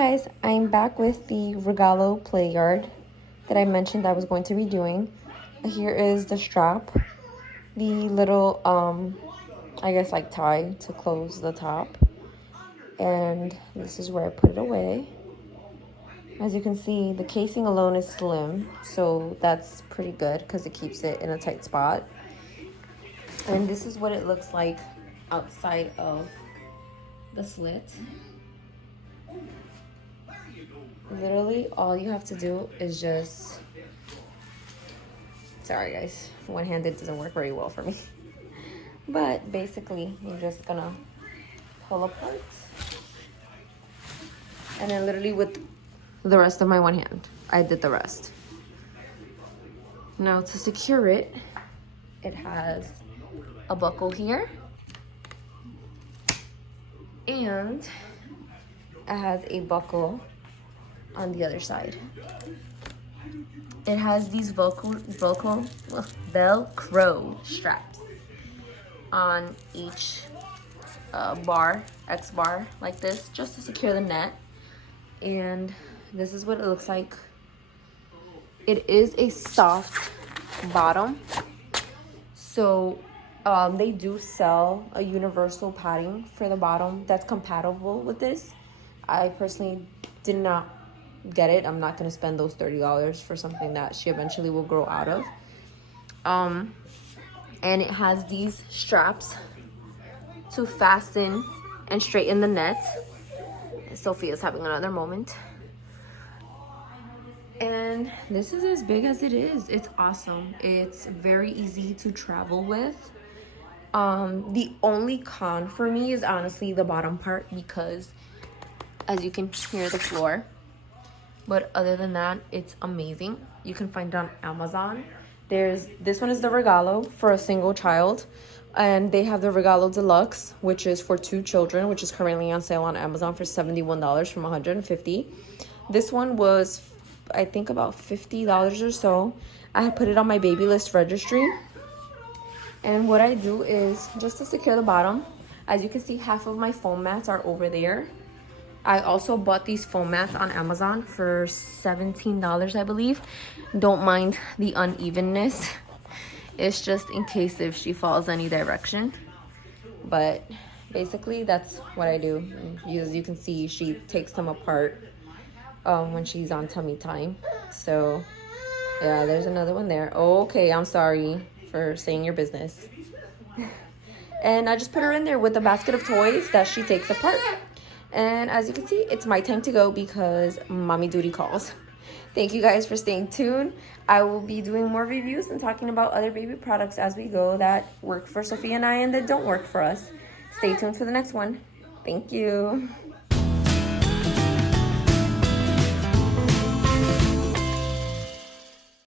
guys, I'm back with the Regalo play yard that I mentioned I was going to be doing. Here is the strap, the little I guess like tie to close the top, and this is where I put it away. As you can see, the casing alone is slim, so that's pretty good because it keeps it in a tight spot. And this is what it looks like outside of the slit. Literally all you have to do is just, sorry guys, one-handed doesn't work very well for me, but basically you're just gonna pull apart, and then literally with the rest of my one hand I did the rest. Now to secure it, it has a buckle here, and it has a buckle on the other side. It has these Velcro straps on each X bar like this, just to secure the net. And this is what it looks like. It is a soft bottom, so they do sell a universal padding for the bottom that's compatible with this. I personally did not get it. I'm not going to spend those $30 for something that she eventually will grow out of. And it has these straps to fasten and straighten the net. Sophia's having another moment. And this is as big as it is. It's awesome. It's very easy to travel with. The only con for me is honestly the bottom part, because as you can hear the floor. But other than that, it's amazing. You can find it on Amazon. This one is the Regalo for a single child, and they have the Regalo Deluxe, which is for 2 children, which is currently on sale on Amazon for $71 from $150. This one was, I think, about $50 or so. I had put it on my baby list registry. And what I do is, just to secure the bottom, as you can see, half of my foam mats are over there. I also bought these foam mats on Amazon for $17, I believe. Don't mind the unevenness. It's just in case if she falls any direction. But basically, that's what I do. As you can see, she takes them apart when she's on tummy time. So, yeah, there's another one there. Okay, I'm sorry for saying your business. And I just put her in there with a basket of toys that she takes apart. And as you can see, it's my time to go because mommy duty calls. Thank you guys for staying tuned. I will be doing more reviews and talking about other baby products as we go that work for Sophia and I and that don't work for us. Stay tuned for the next one. Thank you.